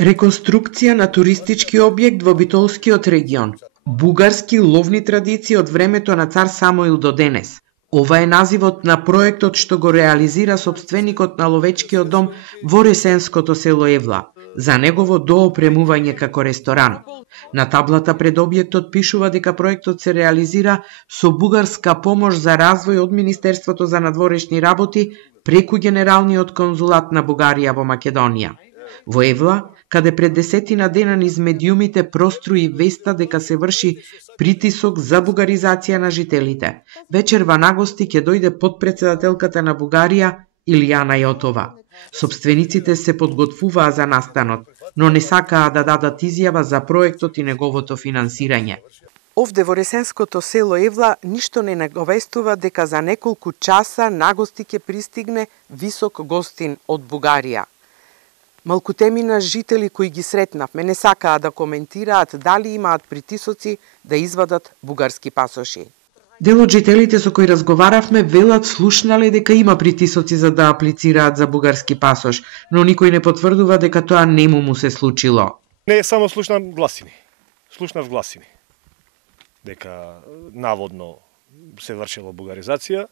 Реконструкција на туристички објект во Битолскиот регион. Бугарски ловни традиции од времето на цар Самуил до денес. Ова е називот на проектот што го реализира собственикот на ловечкиот дом во ресенското село Евла, за негово доопремување како ресторан. На таблата пред објектот пишува дека проектот се реализира со бугарска помош за развој од Министерството за надворешни работи преку Генералниот конзулат на Бугарија во Македонија. Во Евла, каде пред 10 дена низ медиумите проструи веста дека се врши притисок за бугаризација на жителите, вечерва на гости ќе дојде потпредседателката на Бугарија Илијана Јотова. Собствениците се подготвуваа за настанот, но не сакаа да дадат изјава за проектот и неговото финансирање. Овде во ресенското село Евла ништо не наговестува дека за неколку часа на гости ќе пристигне висок гостин од Бугарија. Малкутемина жители кои ги сретнавме не сакаа да коментираат дали имаат притисоци да извадат бугарски пасоши. Дел од жителите со кои разговаравме велат слушнале дека има притисоци за да аплицираат за бугарски пасош, но никој не потврдува дека тоа нему му се случило. Не само слушнав гласини. Слушнав гласини. Дека наводно се вршила бугаризација.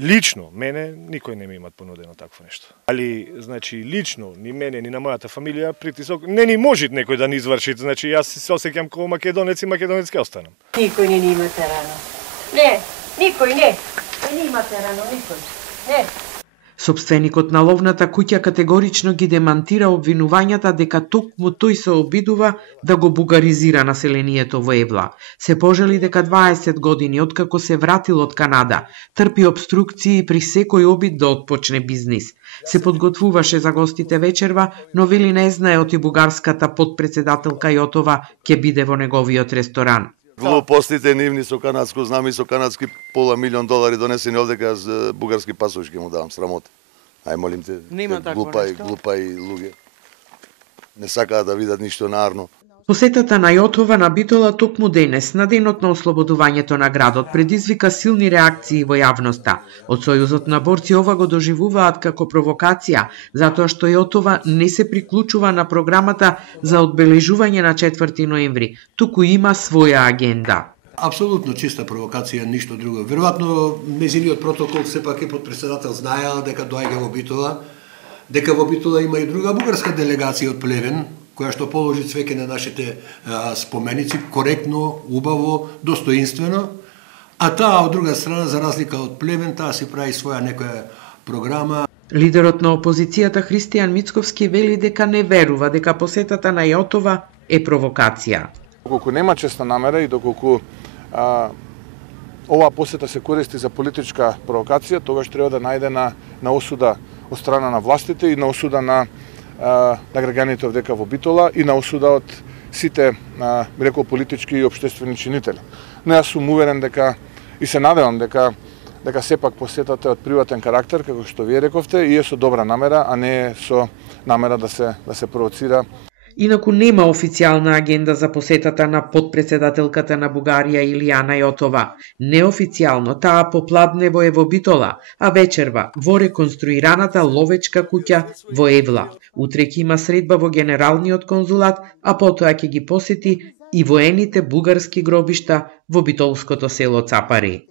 Лично, мене, никој не ми имат понудено такво нешто. Али, значи, лично, ни мене, ни на мојата фамилија, притисок, не ни може некој да ни изврши. Значи, јас се осеќам како македонец и македонец ке останам. Никој не ни има терано. Не, никој не. Не има терано, никој. Не. Собственикот на ловната куќа категорично ги демантира обвинувањата дека токму тој се обидува да го бугаризира населението во Евла. Се пожали дека 20 години откако се вратил од Канада, трпи обструкции при секој обид да отпочне бизнис. Се подготвуваше за гостите вечерва, но вели не знае оти бугарската потпредседателка Јотова ќе биде во неговиот ресторан. Глупостите нивни со канадско знаме и со канадски $500,000 донесени овдека за бугарски пасош ќе му давам, срамота. Ај молим те, глупај луѓе. Не сакаат да видат ништо наарно. Посетата на Јотова на Битола токму денес, на денот на ослободувањето на градот, предизвика силни реакции во јавноста. Од Сојузот на борци ова го доживуваат како провокација, затоа што Јотова не се приклучува на програмата за одбележување на 4 ноември, туку има своја агенда. Апсолутно чиста провокација, ништо друго. Веројатно нејзиниот протокол сепак е подпредседател знаел дека доаѓа во Битола, дека во Битола има и друга бугарска делегација од Плевен, која што положи цвеќе на нашите споменици, коректно, убаво, достоинствено, а таа од друга страна, за разлика од Плевен, таа си прави своја некоја програма. Лидерот на опозицијата Христијан Мицковски вели дека не верува дека посетата на Јотова е провокација. Доколку нема честна намера и доколку оваа посета се користи за политичка провокација, тогаш треба да најде на осуда од страна на властите и на осуда на граѓаните овдека во Битола и на осуда од сите, би рекол, политички и општествени чинители. Но јас сум уверен дека и се надевам дека сепак посетата е од приватен карактер, како што вие рековте, и е со добра намера, а не е со намера да се провоцира. Инаку нема официјална агенда за посетата на потпредседателката на Бугарија Илијана Јотова. Неофицијално таа попладнево е во Битола, а вечерва во реконструираната ловечка куќа во Евла. Утре ќе има средба во Генералниот конзулат, а потоа ќе ги посети и воените бугарски гробишта во битолското село Цапари.